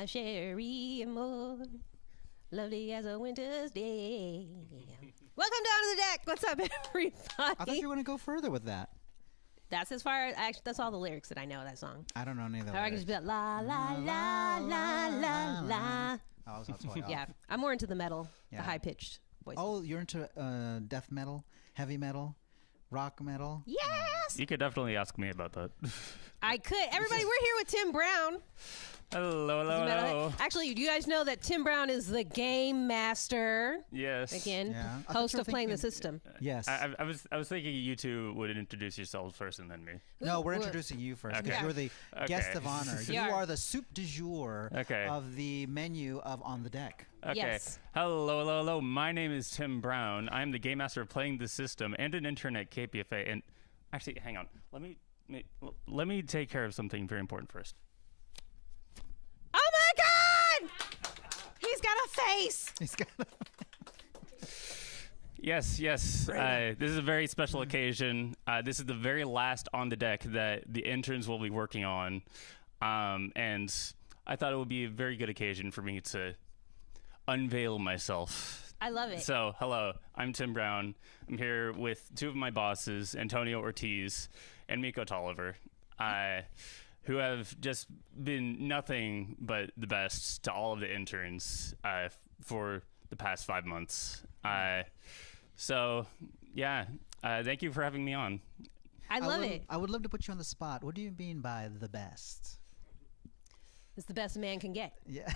my Sherry Moore, lovely as a winter's day. Welcome down to the deck. What's up, everybody? I thought you were going to go further with that. That's as far as, actually, that's all the lyrics that I know of that song. I don't know any of the lyrics. I can just be like, la, la, la, la, la, la. Oh, I was totally off. Yeah, I'm more into the metal, the high-pitched voices. Oh, you're into death metal, heavy metal, rock metal? Yes! You could definitely ask me about that. I could. Everybody, we're here with Tim Brown. Hello. Actually, do you guys know that Tim Brown is the game master? Yes. Again, host of Playing the System. Yes. I was thinking you two would introduce yourselves first and then me. No, we're introducing you first because you're the guest of honor. You are the soup du jour of the menu of On the Deck. Okay. Yes. Hello. My name is Tim Brown. I'm the game master of Playing the System and an intern at KPFA. And actually, hang on. Let me take care of something very important first. Oh my God! He's got a face. He's got a Yes. This is a very special occasion. This is the very last On the Deck that the interns will be working on. And I thought it would be a very good occasion for me to unveil myself. I love it. So, hello, I'm Tim Brown. I'm here with two of my bosses, Antonio Ortiz and mikO Tolliver, who have just been nothing but the best to all of the interns for the past 5 months. Thank you for having me on. I love it. I would love to put you on the spot. What do you mean by the best? It's the best a man can get. Yeah.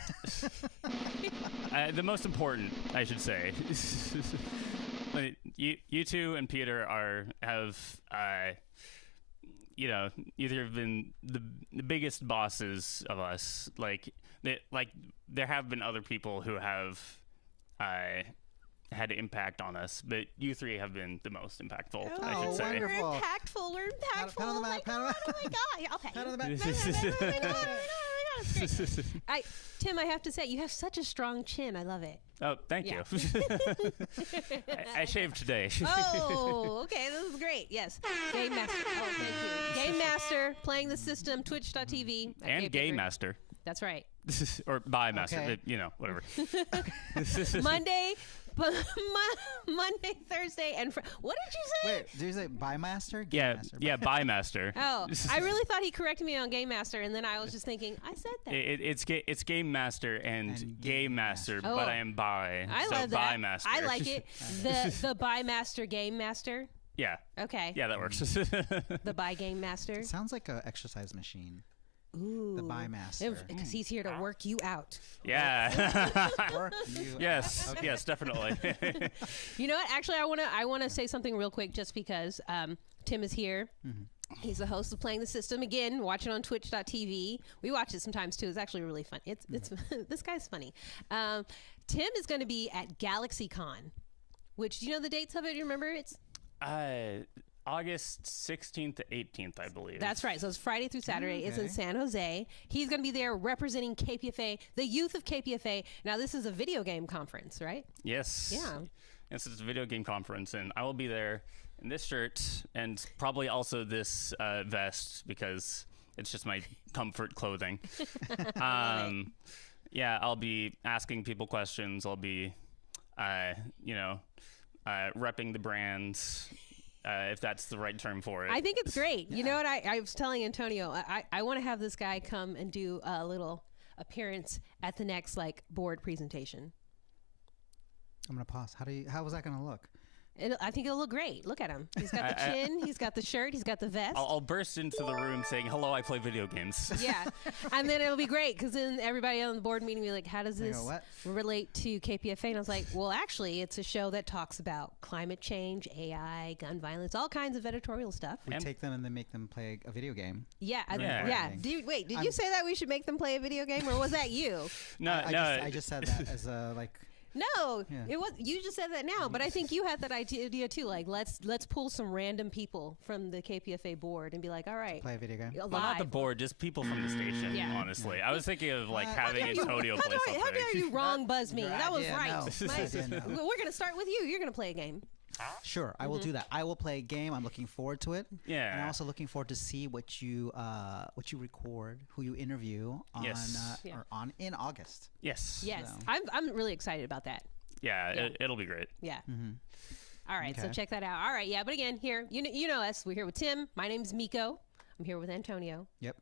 The most important, I should say. You two and Peter have either have been the biggest bosses of us. There have been other people who have had an impact on us, but you three have been the most impactful, I should say. Wonderful. We're impactful. Pat on the back, pat on the back. Oh my God. Okay. Pat on the back. Tim, I have to say, you have such a strong chin. I love it. Oh, thank you. I shaved today. Oh, okay. This is great. Yes. Game Master. Oh, thank you. Game Master, Playing the System, twitch.tv. And Game Master. That's right. Or By Master. Okay. Whatever. Monday, Thursday, and what did you say? Wait, did you say By Master? Game Master. Yeah, By Master. Oh, I really thought he corrected me on Game Master, and then I was just thinking, I said that. It's Game Master and Game Master, but I am By. I so love that. By Master. I like it. The By Master, Game Master. Yeah. Okay. Yeah, that works. The By Game Master. It sounds like an exercise machine. Ooh. The By Master. Because he's here to work you out. Yeah. Work you Yes. out. Okay. Yes, definitely. You know what? Actually, I want to say something real quick just because Tim is here. Mm-hmm. He's the host of Playing the System. Again, watch it on twitch.tv. We watch it sometimes too. It's actually really fun. It's this guy's funny. Tim is going to be at GalaxyCon, which, do you know the dates of it? You remember? It's August 16th to 18th, I believe. That's right. So it's Friday through Saturday. Okay. It's in San Jose. He's going to be there representing KPFA, the youth of KPFA. Now, this is a video game conference, right? Yes. Yeah. Yes, it's a video game conference, and I will be there in this shirt and probably also this vest because it's just my comfort clothing. Yeah, I'll be asking people questions. I'll be, repping the brands. If that's the right term for it. I think it's great. Yeah. You know what? I was telling Antonio, I want to have this guy come and do a little appearance at the next board presentation. I'm going to pause. How was that going to look? I think it'll look great. Look at him. He's got the chin. He's got the shirt. He's got the vest. I'll burst into the room saying, "Hello, I play video games." Yeah, and then it'll be great because then everybody on the board meeting will be like, "How does this relate to KPFA?" And I was like, "Well, actually, it's a show that talks about climate change, AI, gun violence, all kinds of editorial stuff." We take them and then make them play a video game. Yeah. Did you say that we should make them play a video game, or was that you? No. I just said that as a No, it was. You just said that now, but I think you had that idea too. Let's pull some random people from the KPFA board and be like, all right, play a video game. Well, not the board, just people from the station. Yeah. Honestly, I was thinking of having Antonio play something. How dare you wrong buzz me? That was right. No. We're gonna start with you. You're gonna play a game. Sure, I will do that. I will play a game. I'm looking forward to it. Yeah. And I'm also looking forward to see what you record, who you interview on in August. Yes. Yes. So. I'm really excited about that. Yeah. It'll be great. Yeah. All right, so check that out. All right, but again, here, you know us. We're here with Tim. My name's mikO. I'm here with Antonio. Yep.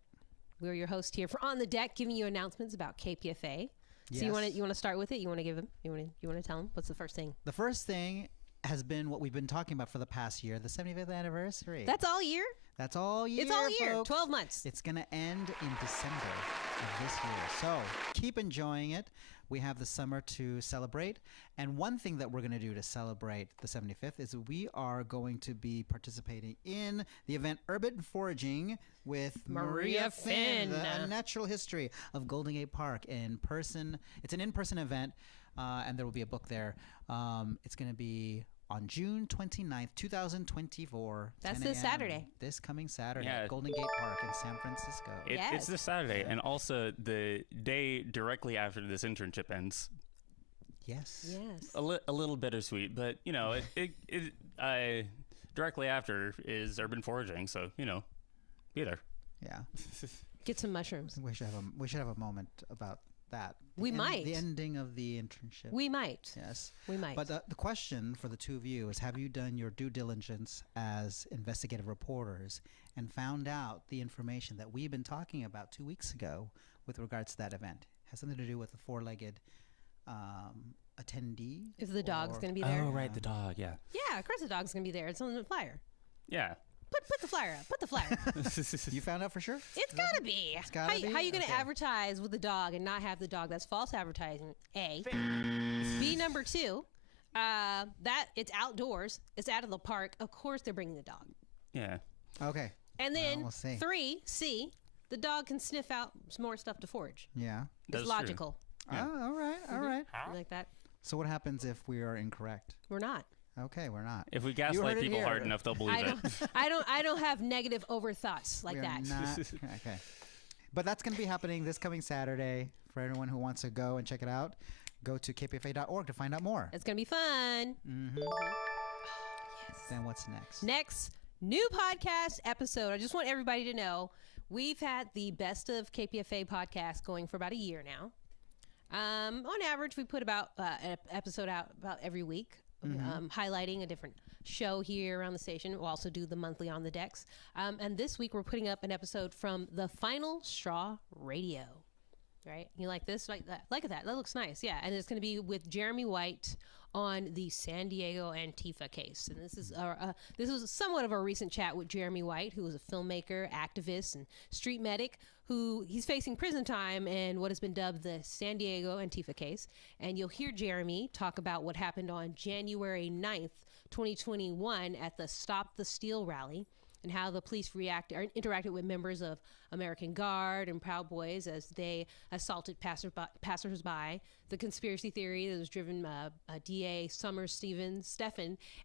We're your host here for On the Deck, giving you announcements about KPFA. Yes. So you want to start with it? You want to give them? You want to tell them what's the first thing? The first thing has been what we've been talking about for the past year, the 75th anniversary. That's all year? That's all year. It's all year. Folks. 12 months. It's going to end in December of this year. So keep enjoying it. We have the summer to celebrate. And one thing that we're going to do to celebrate the 75th is we are going to be participating in the event Urban Foraging with Maria Finn, the Unnatural History of Golden Gate Park in person. It's an in-person event, and there will be a book there. It's going to be on June 29th, 2024. That's this Saturday. This coming Saturday at Golden Gate Park in San Francisco. It's this Saturday, and also the day directly after this internship ends. Yes. Yes. A little bittersweet, but directly after is Urban Foraging, so be there. Yeah. Get some mushrooms. We should have a moment about that. The ending of the internship. We might. Yes. We might. But the question for the two of you is, have you done your due diligence as investigative reporters and found out the information that we've been talking about 2 weeks ago with regards to that event? It has something to do with the four-legged attendee. If the dog's going to be there. Oh, right, the dog, yeah. Yeah, of course the dog's going to be there. It's on the flyer. Yeah. Put the flyer up. Put the flyer. You found out for sure? It's got to be. It's got to be? How are you going to advertise with the dog and not have the dog? That's false advertising, A. B, number two, that it's outdoors. It's out of the park. Of course they're bringing the dog. Yeah. Okay. And then we'll see. 3, C, the dog can sniff out some more stuff to forage. Yeah. It's logical. Yeah. Oh, all right. All right. You like that? So what happens if we are incorrect? We're not. Okay, we're not. If we gaslight people hard enough, they'll believe it. I don't have negative overthoughts like that. Not, okay. But that's going to be happening this coming Saturday. For everyone who wants to go and check it out, go to kpfa.org to find out more. It's going to be fun. Mm-hmm. Yes. Then what's next? Next, new podcast episode. I just want everybody to know we've had the Best of KPFA podcast going for about a year now. On average, we put about an episode out about every week. Highlighting a different show here around the station. We'll also do the monthly On the Decks. And this week we're putting up an episode from the Final Straw Radio. Right? You like this? Like that? Look at that. That looks nice. Yeah. And it's going to be with Jeremy White on the San Diego Antifa case. And this was somewhat of a recent chat with Jeremy White, who is a filmmaker, activist, and street medic, who he's facing prison time in what has been dubbed the San Diego Antifa case. And you'll hear Jeremy talk about what happened on January 9th, 2021 at the Stop the Steal rally, and how the police interacted with members of American Guard and Proud Boys as they assaulted passersby, the conspiracy theory that was driven by DA Summers Stephen,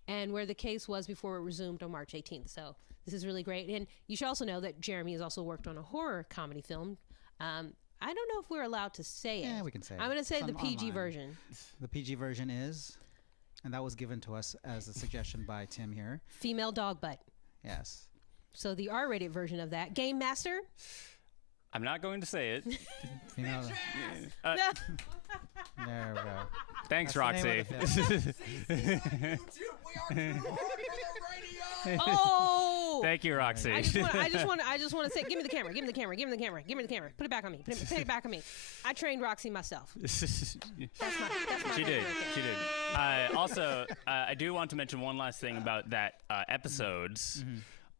and where the case was before it resumed on March 18th. So this is really great. And you should also know that Jeremy has also worked on a horror comedy film. I don't know if we're allowed to say it. Yeah, we can say it. I'm going to say the PG online version. The PG version is, and that was given to us as a suggestion by Tim here. Female dog butt. Yes. So the R-rated version of that. Game Master? I'm not going to say it. Female. There we go. Thanks, Roxy. Oh! Thank you, Roxy. I just want to say, give me the camera. Put it back on me. Put it back on me. I trained Roxy myself. That's my She did. Also, I do want to mention one last thing about that episodes.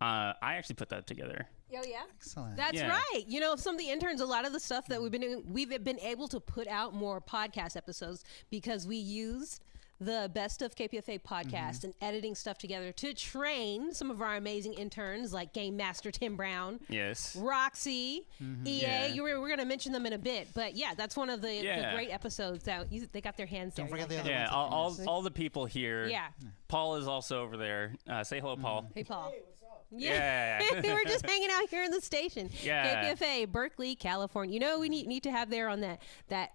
I actually put that together. Oh yeah, excellent. That's right. You know, some of the interns, a lot of the stuff that we've been able to put out more podcast episodes because we used the Best of KPFA podcast and editing stuff together to train some of our amazing interns like Game Master Tim Brown, yes, Roxy, EA. Yeah. We're going to mention them in a bit, but yeah, that's one of the great episodes that they got their hands. Don't forget the other ones. Yeah, all the people here. Yeah, Paul is also over there. Say hello, Paul. Hey, Paul. Hey, what's up? Yeah. We're just hanging out here in the station. Yeah. KPFA, Berkeley, California. You know, we need to have there on that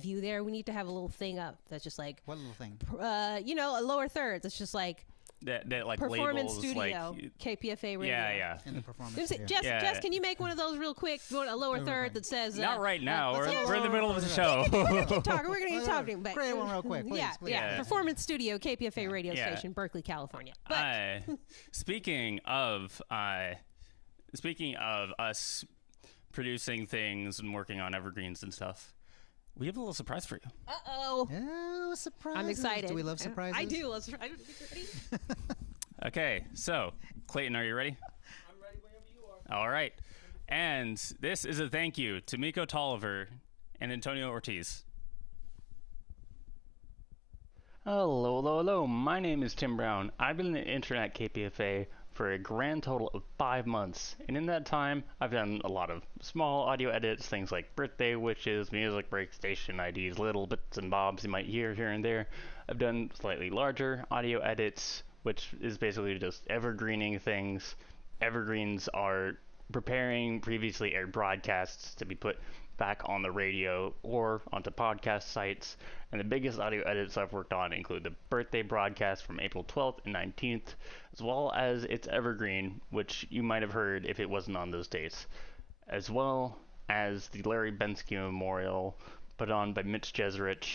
view there. We need to have a little thing up that's just like What little thing? a lower third. That's just like that like performance labels, studio, like, KPFA Radio. yeah. In the performance. Jess, can you make one of those real quick? A lower third that says Not right now. let's- We're in the middle of the show. We're gonna keep talking. We're gonna keep talking. But Create one real quick, please. please. Yeah. Performance Studio, KPFA Radio Yeah. Station, Berkeley, California. But Speaking of us producing things and working on evergreens and stuff, we have a little surprise for you. uh-oh. Oh, surprises. I'm excited. Do we love surprises? I do. Let's ready? Okay, so Clayton, are you ready? I'm ready whenever you are. All right. And this is a thank you to mikO Tolliver and Antonio Ortiz. Hello. My name is Tim Brown. I've been an intern at KPFA for a grand total of 5 months. And in that time, I've done a lot of small audio edits, things like birthday wishes, music breaks, station IDs, little bits and bobs you might hear here and there. I've done slightly larger audio edits, which is basically just evergreening things. Evergreens are preparing previously aired broadcasts to be put back on the radio or onto podcast sites. And the biggest audio edits I've worked on include the birthday broadcast from April 12th and 19th, as well as its evergreen, which you might have heard if it wasn't on those dates, as well as the Larry Bensky Memorial put on by Mitch Jeserich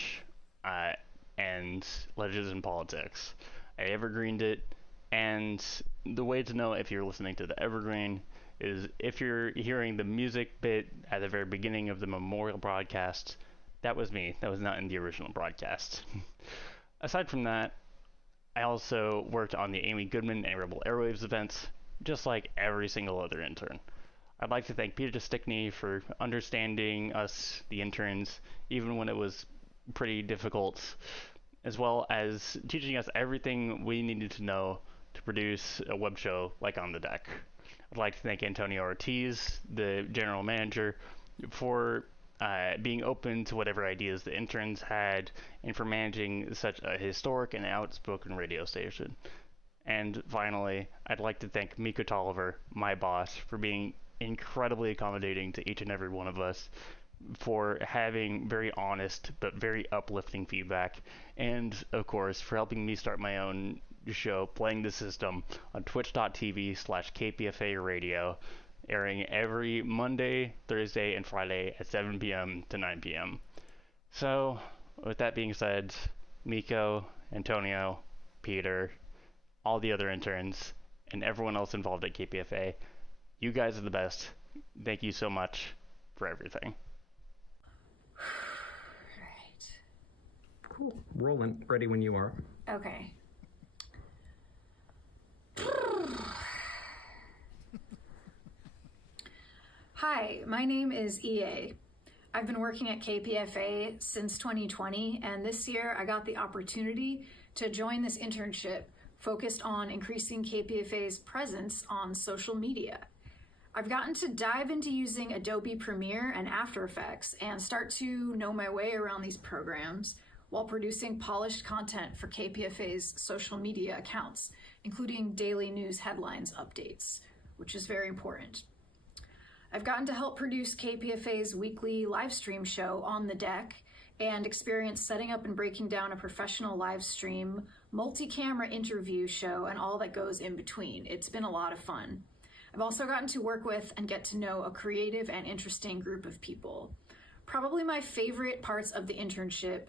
and Legends in Politics. I evergreened it, and the way to know if you're listening to the evergreen is if you're hearing the music bit at the very beginning of the memorial broadcast. That was me. That was not in the original broadcast. Aside from that, I also worked on the Amy Goodman and Rebel Airwaves events, just like every single other intern. I'd like to thank Peter Stickney for understanding us, the interns, even when it was pretty difficult, as well as teaching us everything we needed to know to produce a web show like On the Deck. I'd like to thank Antonio Ortiz, the general manager, for being open to whatever ideas the interns had and for managing such a historic and outspoken radio station. And finally, I'd like to thank mikO Tolliver, my boss, for being incredibly accommodating to each and every one of us, for having very honest but very uplifting feedback, and of course for helping me start my own show, Playing the System, on twitch.tv/KPFA Radio, airing every Monday, Thursday, and Friday at 7 p.m. to 9 p.m. So, with that being said, mikO, Antonio, Peter, all the other interns, and everyone else involved at KPFA, you guys are the best. Thank you so much for everything. Right. Cool. Rolling. Ready when you are. Okay. Hi, my name is EA. I've been working at KPFA since 2020, and this year I got the opportunity to join this internship focused on increasing KPFA's presence on social media. I've gotten to dive into using Adobe Premiere and After Effects and start to know my way around these programs while producing polished content for KPFA's social media accounts, including daily news headlines updates, which is very important. I've gotten to help produce KPFA's weekly live stream show, On the Deck, and experience setting up and breaking down a professional live stream, multi-camera interview show, and all that goes in between. It's been a lot of fun. I've also gotten to work with and get to know a creative and interesting group of people. Probably my favorite parts of the internship,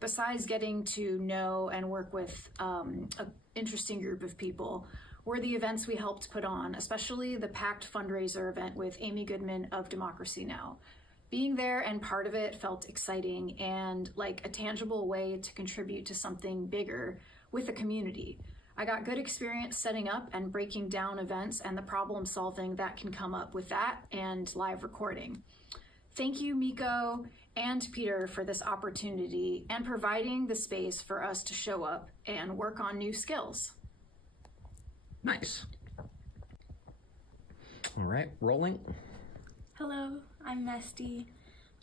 besides getting to know and work with an interesting group of people, were the events we helped put on, especially the packed fundraiser event with Amy Goodman of Democracy Now! Being there and part of it felt exciting and like a tangible way to contribute to something bigger with the community. I got good experience setting up and breaking down events and the problem solving that can come up with that and live recording. Thank you, mikO and Peter, for this opportunity and providing the space for us to show up and work on new skills. Nice. All right, rolling. Hello, I'm Mesty.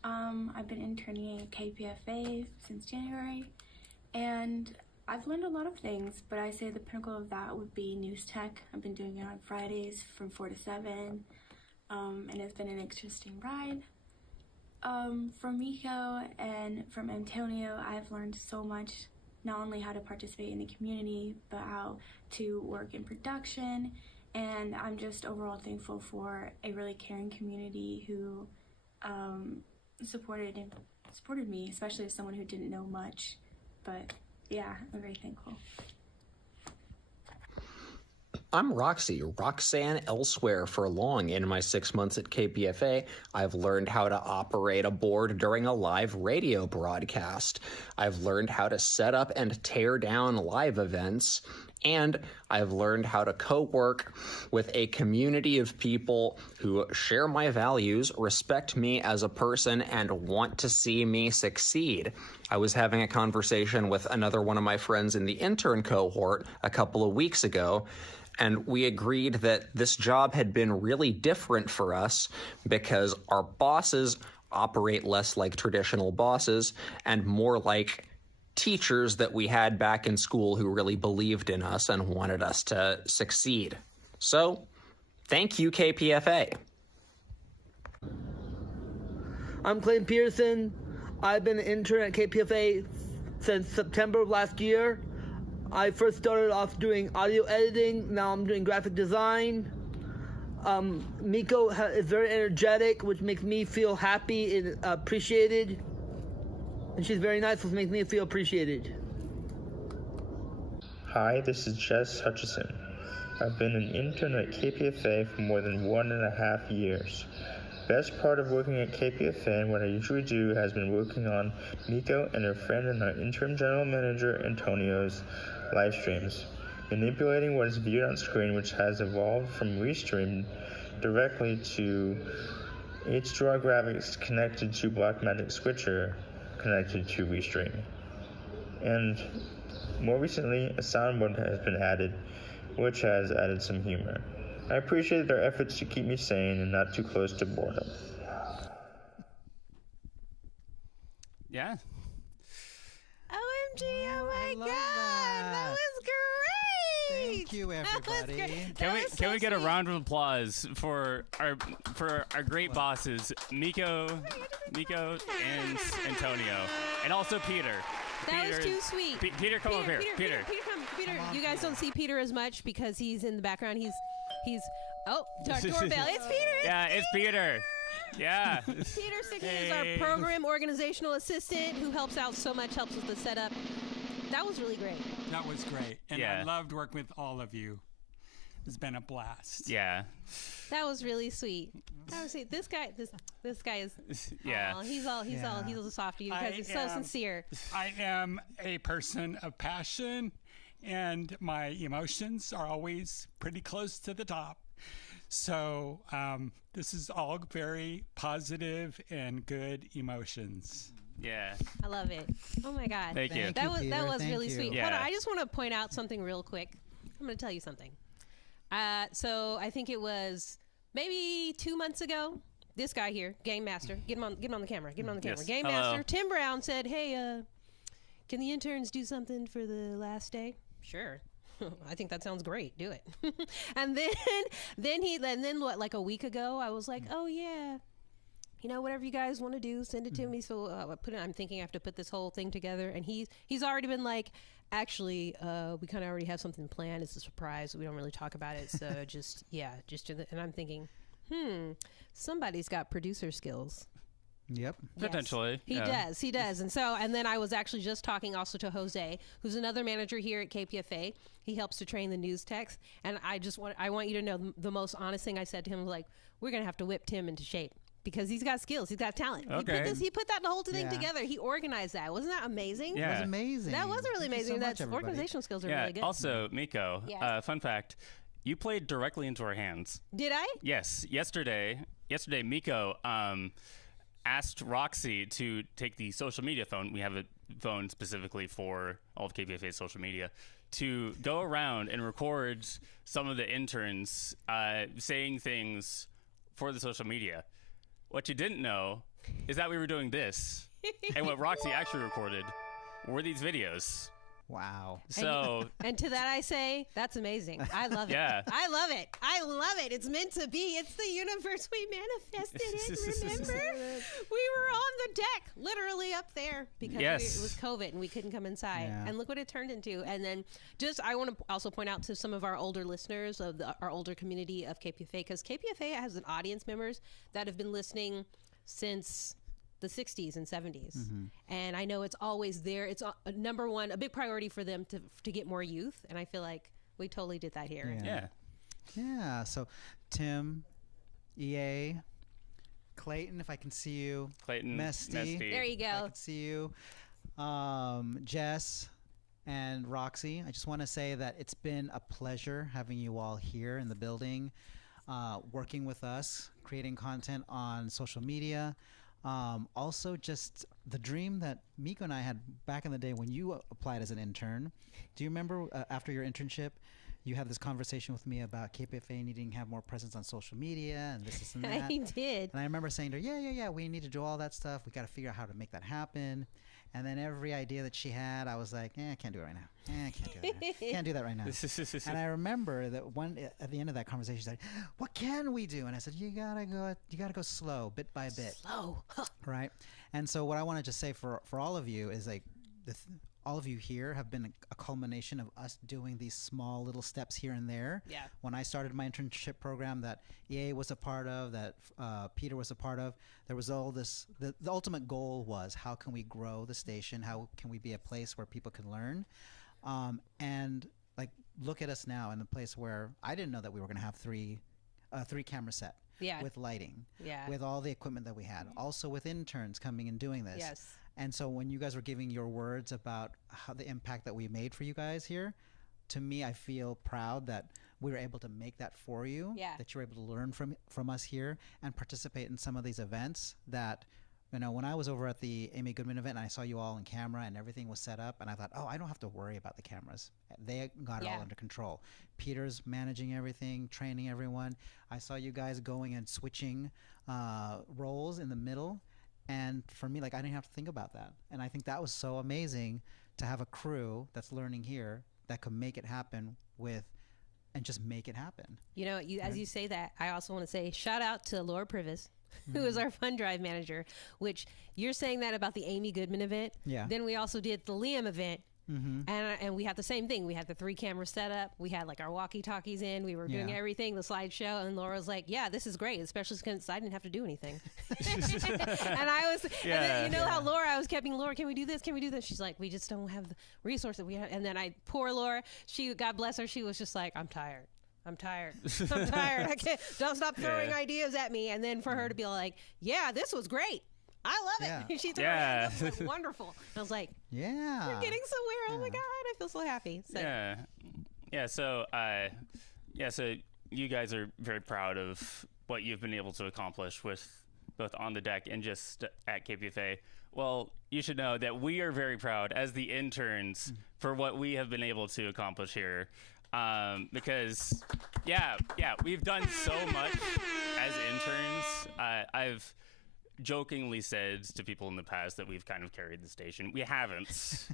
I've been interning at KPFA since January, and I've learned a lot of things, but I say the pinnacle of that would be news tech. I've been doing it on Fridays from 4 to 7, and it's been an interesting ride. From mikO and from Antonio, I've learned so much, not only how to participate in the community, but how to work in production. And I'm just overall thankful for a really caring community who supported me, especially as someone who didn't know much. But yeah, I'm very thankful. I'm Roxanne elsewhere for long. In my 6 months at KPFA, I've learned how to operate a board during a live radio broadcast. I've learned how to set up and tear down live events. And I've learned how to co-work with a community of people who share my values, respect me as a person, and want to see me succeed. I was having a conversation with another one of my friends in the intern cohort a couple of weeks ago, and we agreed that this job had been really different for us because our bosses operate less like traditional bosses and more like teachers that we had back in school who really believed in us and wanted us to succeed. So, thank you, KPFA. I'm Clayton Pearson. I've been an intern at KPFA since September of last year. I first started off doing audio editing. Now I'm doing graphic design. mikO is very energetic, which makes me feel happy and appreciated. And she's very nice, which makes me feel appreciated. Hi, this is Jess Hutchison. I've been an intern at KPFA for more than 1.5 years. Best part of working at KPFA and what I usually do has been working on mikO and her friend and our interim general manager Antonio's live streams, manipulating what is viewed on screen, which has evolved from restream directly to HDR graphics connected to Blackmagic Switcher connected to restream. And more recently, a soundboard has been added, which has added some humor. I appreciate their efforts to keep me sane and not too close to boredom. Yeah. OMG, oh my God. That was great. Thank you, everybody. Can we get a round of applause for our great bosses, mikO, and Antonio, and also Peter. That was too sweet. Peter, come over here. Peter. Peter, you guys don't see Peter as much because he's in the background. He's doorbell. It's Peter. Yeah, it's Peter. Yeah. Peter Stickney is our program organizational assistant who helps out so much, helps with the setup. That was really great. That was great. And Yeah. I loved working with all of you. It's been a blast. Yeah. That was really sweet. That was sweet. This guy is. Yeah. He's a softie because he's so sincere. I am a person of passion, and my emotions are always pretty close to the top. So this is all very positive and good emotions. Yeah. I love it. Oh my God. Thank you. That was Thank really you. sweet. Yeah. Hold on, I just want to point out something real quick. I'm going to tell you something. So I think it was maybe 2 months ago. This guy here, Game Master, get him on the camera. Yes. Game Hello. Master Tim Brown said, "Hey, can the interns do something for the last day?" Sure. I think that sounds great. Do it. And then what? Like a week ago, I was like, "Oh yeah, whatever you guys want to do, send it to me." So I'm thinking I have to put this whole thing together, and he's already been like, "Actually, we kind of already have something planned. It's a surprise. We don't really talk about it. So just do it." And I'm thinking, somebody's got producer skills. Yep. Potentially. Yes. He does. And then I was actually just talking also to Jose, who's another manager here at KPFA. He helps to train the news techs. And I want you to know the most honest thing I said to him was like, we're going to have to whip Tim into shape because he's got skills. He's got talent. Okay. He put that whole thing together. He organized that. Wasn't that amazing? Yeah. It was amazing. That was really Thank you amazing. so much, That everybody. organizational skills are Yeah. really good. Also, mikO, Yes. fun fact, you played directly into our hands. Did I? Yes. Yesterday, mikO asked Roxy to take the social media phone. We have a phone specifically for all of KPFA's social media, to go around and record some of the interns saying things for the social media. What you didn't know is that we were doing this, and what Roxy actually recorded were these videos. Wow. So and to that I say, that's amazing. I love it. Yeah. I love it. I love it. It's meant to be. It's the universe. We manifested it. Remember? We were on the deck, literally up there, because it was COVID and we couldn't come inside. Yeah. And look what it turned into. And then I want to also point out to some of our older listeners of our older community of KPFA, because KPFA has an audience members that have been listening since the 60s and 70s. And I know it's always there. It's number one, a big priority for them to get more youth. And I feel like we totally did that here. Yeah. So Tim, EA, Clayton, if I can see you. Clayton, Mesty. There you go. I can see you. Jess and Roxy. I just want to say that it's been a pleasure having you all here in the building, working with us, creating content on social media. Also, just the dream that mikO and I had back in the day when you applied as an intern. Do you remember after your internship, you had this conversation with me about KPFA needing to have more presence on social media and this and that? I did. And I remember saying to her, yeah, we need to do all that stuff. We got to figure out how to make that happen. And then every idea that she had, I was like, I can't do it right now. I can't do it right now. Can't do that right now. And I remember that at the end of that conversation, she said, what can we do? And I said, you gotta go slow, bit by bit. Slow. Right? And so what I wanted to say for all of you is like, all of you here have been a culmination of us doing these small little steps here and there. Yeah. When I started my internship program that EA was a part of, that Peter was a part of, there was all this, the ultimate goal was how can we grow the station? How can we be a place where people can learn? And like, look at us now in the place where I didn't know that we were going to have three camera set. Yeah. With lighting. Yeah. With all the equipment that we had. Also with interns coming and doing this. Yes. And so when you guys were giving your words about how the impact that we made for you guys here, to me, I feel proud that we were able to make that for you. Yeah. That you were able to learn from us here and participate in some of these events that, you know, when I was over at the Amy Goodman event and I saw you all on camera and everything was set up and I thought, oh, I don't have to worry about the cameras. They got it all under control. Peter's managing everything, training everyone. I saw you guys going and switching roles in the middle. And for me, like, I didn't have to think about that. And I think that was so amazing to have a crew that's learning here that could make it happen and just make it happen. You know, as you say that, I also want to say shout out to Laura Privis, who is our fund drive manager, which you're saying that about the Amy Goodman event. Yeah. Then we also did the Liam event. And we had the same thing. We had the 3 cameras set up. We had like our walkie-talkies in. We were doing everything, the slideshow. And Laura was like, yeah, this is great, especially since I didn't have to do anything. And I was, and then, you know how Laura, I was keeping, Laura, can we do this? Can we do this? She's like, we just don't have the resources we have. And then poor Laura, God bless her, she was just like, I'm tired. I'm tired. I can't, don't stop throwing ideas at me. And then for her to be like, yeah, this was great. I love it. She threw her hands up, like, wonderful. I was like, yeah, we're getting somewhere. Oh my God, I feel so happy. So. So you guys are very proud of what you've been able to accomplish with both on the deck and just at KPFA. Well, you should know that we are very proud as the interns for what we have been able to accomplish here. Because we've done so much as interns. I've jokingly said to people in the past that we've kind of carried the station. We haven't.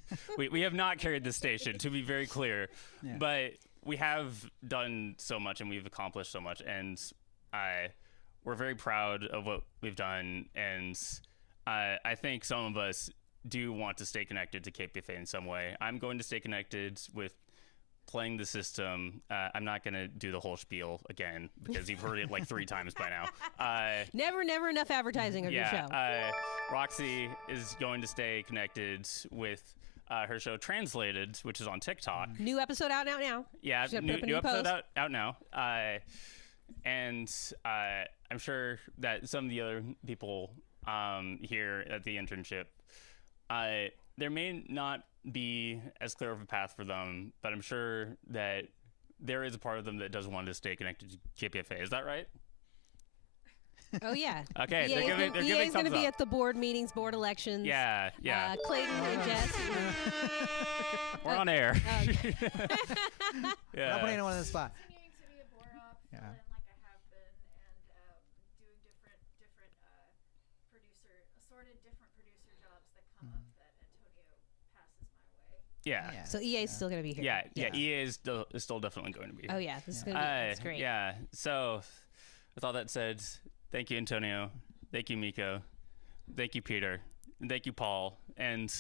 we have not carried the station, to be very clear. Yeah. But we have done so much and we've accomplished so much. And we're very proud of what we've done. And I think some of us do want to stay connected to KPFA in some way. I'm going to stay connected with playing the system. I'm not going to do the whole spiel again because you've heard it like 3 times by now. Never enough advertising of your show. Roxy is going to stay connected with her show Translated, which is on TikTok. New episode out now. Yeah, new episode out now. And I'm sure that some of the other people here at the internship, there may not be as clear of a path for them, but I'm sure that there is a part of them that does want to stay connected to KPFA. Is that right? Oh, yeah. Okay, they're EA's giving going to be at the board meetings, board elections. Yeah. Clayton and Jess. We're on air. Not putting anyone on the spot. Continuing to be a board op, like I have been, and doing different assorted different producer jobs that come up that Antonio passes my way. Yeah. So EA is still going to be here. Yeah. EA is still definitely going to be here. Oh yeah, this is going to be that's great. Yeah. So, with all that said, thank you, Antonio. Thank you, mikO. Thank you, Peter. And thank you, Paul, and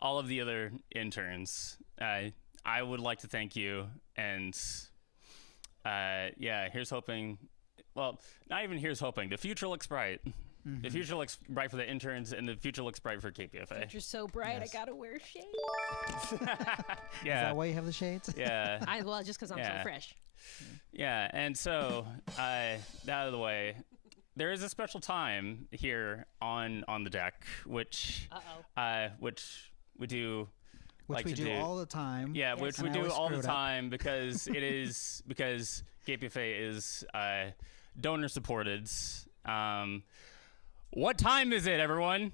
all of the other interns. I would like to thank you, and here's hoping. Well, not even here's hoping. The future looks bright. The future looks bright for the interns, and the future looks bright for KPFA. The future's so bright, Yes. I gotta wear shades. Yeah. Is that why you have the shades? Yeah. Well, just because I'm so fresh. Yeah, and so that out of the way, there is a special time here on the deck, which we do. Which we do all the time. Yeah, which we do all the time because it is because KPFA is donor supported. What time is it, everyone?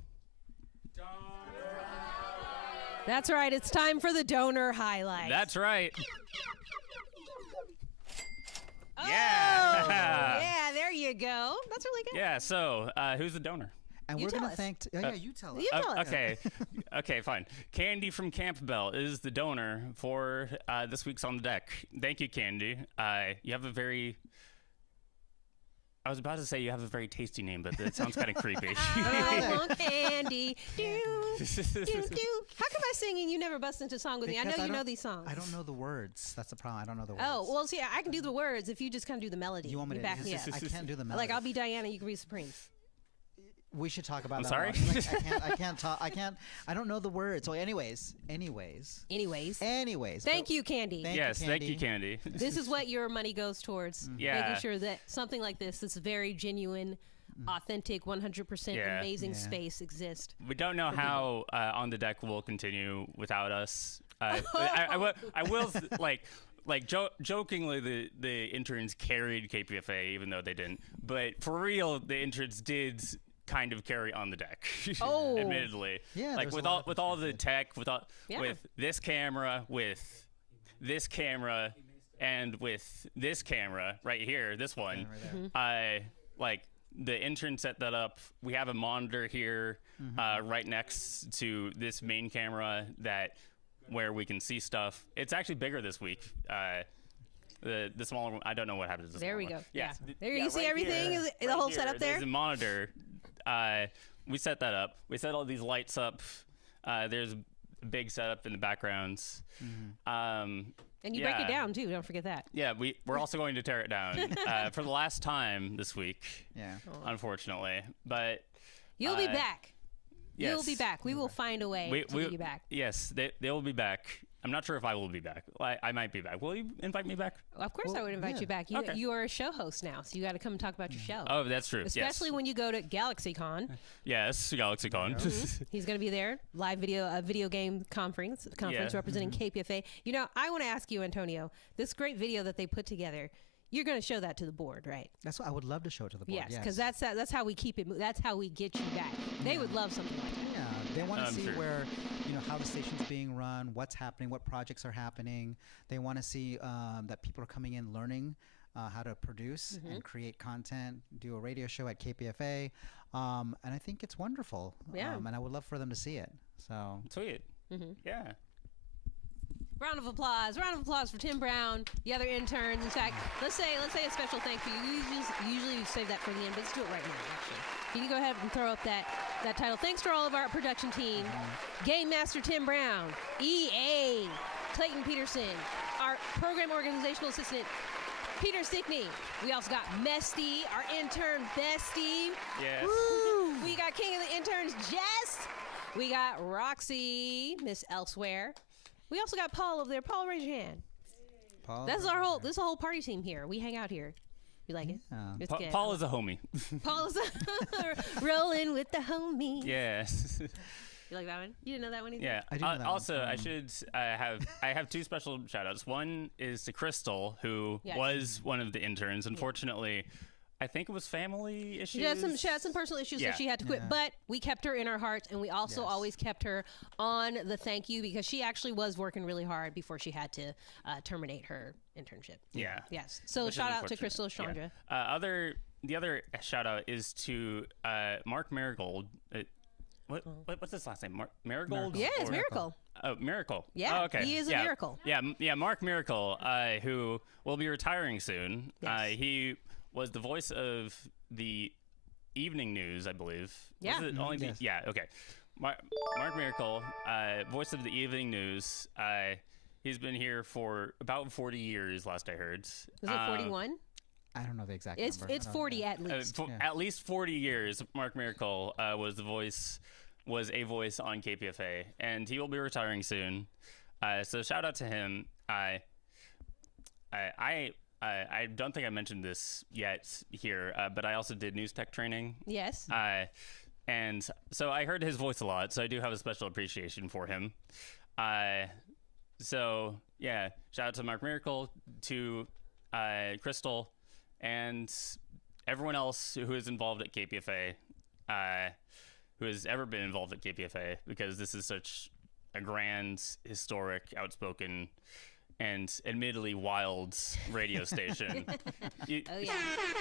That's right. It's time for the donor highlight. That's right. Oh, Yeah. Yeah, there you go. That's really good. Yeah, so who's the donor? And You we're tell going to us. thank... you tell us. You tell us. Okay, fine. Kandi from Campbell is the donor for this week's On the Deck. Thank you, Kandi. You have a very... I was about to say you have a very tasty name, but that sounds kind of creepy. I want candy. Do, do, do. How come I sing and you never bust into song with me? I Because know you know these songs. I don't know the words. That's the problem. I don't know the words. Oh, well, see, I can do the words if you just kind of do the melody. You want me to back me up. I can't do the melody. Like, I'll be Diana, you can be Supreme. We should talk about I'm that. sorry? Like, I can't talk. I don't know the words. So anyways. Thank you, Kandi. Thank you, Kandi. This is what your money goes towards. Yeah. Making sure that something like this very genuine, authentic, 100% amazing space exists. We don't know how On the Deck will continue without us. I will jokingly, the interns carried KPFA, even though they didn't. But for real, the interns did kind of carry On the Deck. Oh. Admittedly. Yeah, like there's with all the tech, with Yeah. this camera, with this camera, and with this camera right here, this one. Like the intern set that up. We have a monitor here, right next to this main camera where we can see stuff. It's actually bigger this week. The smaller one, I don't know what happened to the There smaller we go. one. Yeah. Yes. There you see everything, the whole setup there. There's a monitor. We set that up. We set all these lights up. There's a big setup in the backgrounds. And you break it down too. Don't forget that. Yeah, we're also going to tear it down for the last time this week. Yeah. Unfortunately, but You'll be back. yes. You'll be back. We will find a way to get you back. Yes, they will be back. I'm not sure if I will be back. I might be back. Will you invite me back? Of course, I would invite you back. Okay. You are a show host now, so you got to come and talk about your show. Oh, that's true. Especially when you go to GalaxyCon. Yes, GalaxyCon. He's going to be there, live video game conference representing KPFA. You know, I want to ask you, Antonio, this great video that they put together. You're going to show that to the board, right? That's what I would love to show it to the board. Yes, because that's how we keep it. That's how we get you back. They would love something like that. Yeah, they want to see sure. where, how the station's being run, what's happening, what projects are happening. They want to see that people are coming in learning how to produce and create content, do a radio show at KPFA, and I think it's wonderful. Yeah. And I would love for them to see it. So Sweet. Yeah. Round of applause for Tim Brown, the other interns. In fact, let's say a special thank you. Usually you save that for the end, but let's do it right now, actually. Can you go ahead and throw up that title? Thanks to all of our production team. Game Master Tim Brown, EA, Clayton Peterson, our program organizational assistant, Peter Stickney. We also got Mesty, our intern Bestie. Yes. Woo! We got King of the Interns, Jess. We got Roxy, Miss Elsewhere. We also got Paul over there. Paul, raise your hand. Paul, This is a whole party team here. We hang out here. You like it? It's good. Paul is a homie. Paul is rolling with the homie. Yes. You like that one? You didn't know that one either? I do know that also, one. I should have two special shout outs. One is to Crystal, who Yes. was one of the interns. Unfortunately, I think it was family issues. She had some personal issues, so she had to quit. But we kept her in our hearts, and we also always kept her on the thank you because she actually was working really hard before she had to terminate her internship. Yeah. Yes. So Which is shout out to unfortunate. Crystal Chandra. Yeah. The other shout out is to Mark Marigold. what's his last name? Marigold? Yeah, it's Miracle. Oh, Miracle. Yeah, oh, okay. he is a miracle. Yeah, Mark Miracle, who will be retiring soon. Yes. He was the voice of the evening news, I believe. Yeah. Was it only yes. Yeah, okay. Mark Miracle, voice of the evening news. He's been here for about 40 years, last I heard. Was it 41? I don't know the exact It's number. it's 40 at least. At least 40 years, Mark Miracle was a voice on KPFA, and he will be retiring soon. So shout out to him. I don't think I mentioned this yet here, but I also did news tech training. Yes. And so I heard his voice a lot, so I do have a special appreciation for him. So yeah, shout out to Mark Miracle, to Crystal, and everyone else who is involved at KPFA, who has ever been involved at KPFA, because this is such a grand, historic, outspoken, and admittedly wild radio station. Oh yeah,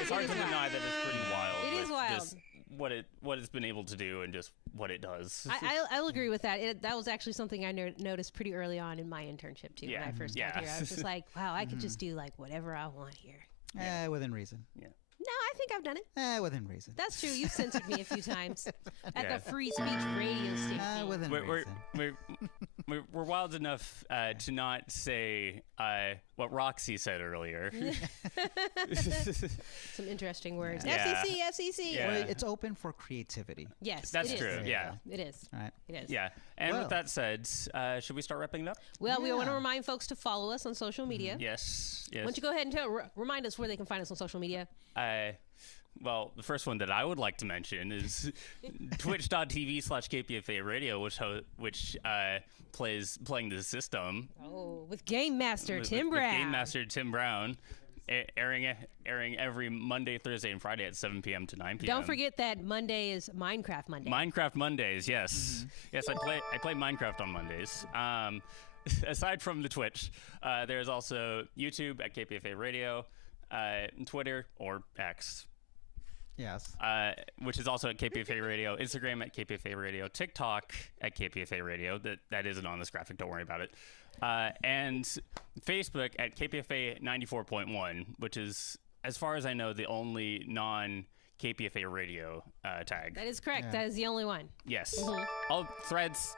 It's hard to deny that it's pretty wild. It is with wild. Just what it's been able to do and just what it does. I'll agree with that. That was actually something I noticed pretty early on in my internship too. Yeah. When I first got here, I was just like, wow, I could just do like whatever I want here. Within reason. Yeah. No, I think I've done it. Within reason. That's true. You've censored me a few times at Yeah. the free speech radio station. Within reason. We're wild enough to not say what Roxy said earlier. Some interesting words. Yeah. FCC. Yeah. Well, it's open for creativity. Yes, That's it is. true. Yeah. It is. All right. It is. Yeah. And Well. with that said, should we start wrapping it up? Well, we want to Yeah. remind folks to follow us on social media. Yes. Why don't you go ahead and remind us where they can find us on social media? Well, the first one that I would like to mention is twitch.tv/KPFA Radio, which plays Playing the System. Oh, with Game Master with Tim Brown. Game Master Tim Brown, airing every Monday, Thursday, and Friday at 7 p.m. to 9 p.m. Don't forget that Monday is Minecraft Monday. Minecraft Mondays, yes. Yes, I play Minecraft on Mondays. Aside from the Twitch, there's also YouTube at KPFA Radio, Twitter or X, Yes. which is also at KPFA Radio, Instagram at KPFA Radio, TikTok at KPFA Radio. That isn't on this graphic, don't worry about it. And Facebook at KPFA 94.1, which is, as far as I know, the only non-KPFA Radio tag. That is correct. Yeah. That is the only one. Yes. Mhm. Oh, Threads.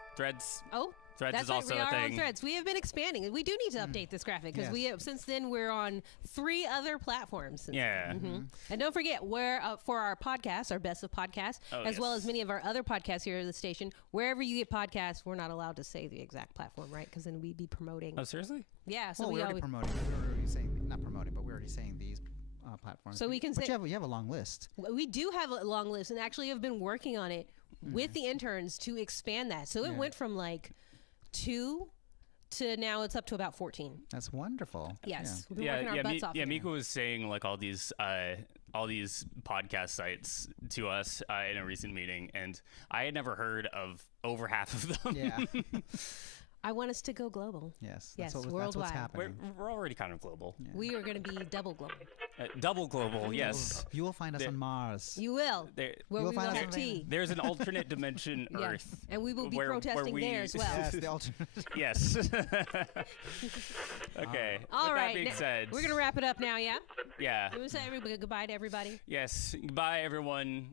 Oh, Threads that's is right. also We a are on thing. Threads. We have been expanding. We do need to update this graphic because Yes. since then we're on 3 other platforms. since Yeah. then. And don't forget, we're for our podcast, our best of podcasts, Oh, as well yes. as many of our other podcasts here at the station. Wherever you get podcasts, we're not allowed to say the exact platform, right? Because then we'd be promoting. Oh, seriously? Yeah. So Well, we we're already always. promoting. We're already saying, not promoting, but we're already saying these platforms. So we can but say- you have a long list. We do have a long list, and actually have been working on it with the interns to expand that. So it went from like 2 to now it's up to about 14. That's wonderful. Yes, we've been working our butts off. mikO was saying like all these podcast sites to us in a recent meeting, and I had never heard of over half of them. Yeah. I want us to go global. Yes. Yes, That's what's worldwide. happening. We're already kind of global. We are going to be double global. Double global, yes. You will find us on Mars. You will. There, Where You will we will find us have on tea. there's an alternate dimension Yeah. Earth. And we will be where protesting we- there as well. Yes, the alternate. Yes. Okay. All With right. that being said, We're going to wrap it up now, yeah? yeah. You want to say goodbye to everybody? Yes. Goodbye, everyone.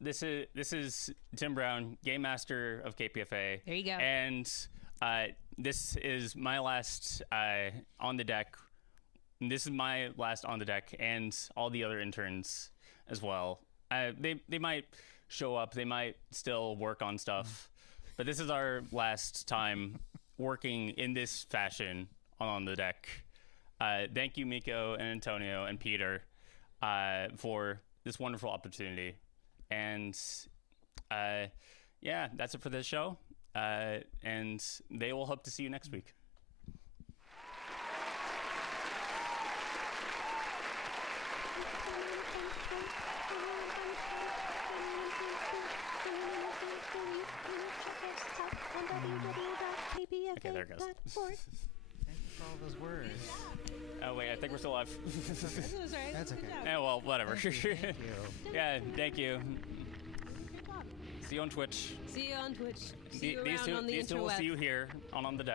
This is Tim Brown, Game Master of KPFA. There you go. And this is my last on the deck. This is my last on the deck, and all the other interns as well. They might show up. They might still work on stuff, but this is our last time working in this fashion on the deck. Thank you, mikO and Antonio and Peter, for this wonderful opportunity. And yeah, that's it for this show. And they will hope to see you next week. Okay, there it goes. Thank you for all those words. Oh, wait, I think we're still live. That's right. That's okay. Yeah, well, whatever. Thank you. Yeah, thank you. Good job. See you on Twitch. See you on Twitch. See you around on the these two will interweb. see you here on the deck.